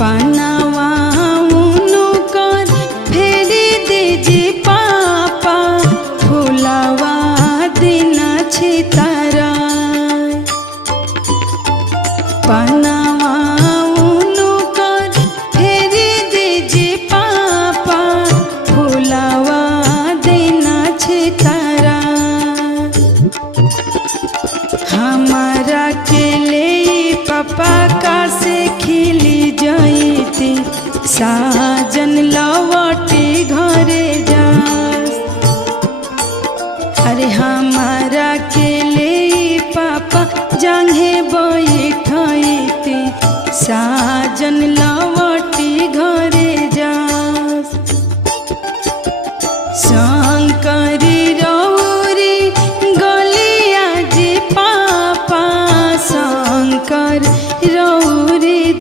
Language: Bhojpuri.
पनावा उनकर फेरी दीजी पापा फुलावा दिन छितारा पनावा उनकर फेरी दीजी पापा फुलावा दिन छितारा हमारा के ले पापा का से खिली जाइती साजन लवटी घरे जा अरे हमारा के ले पापा जंघे बैठती साजन लव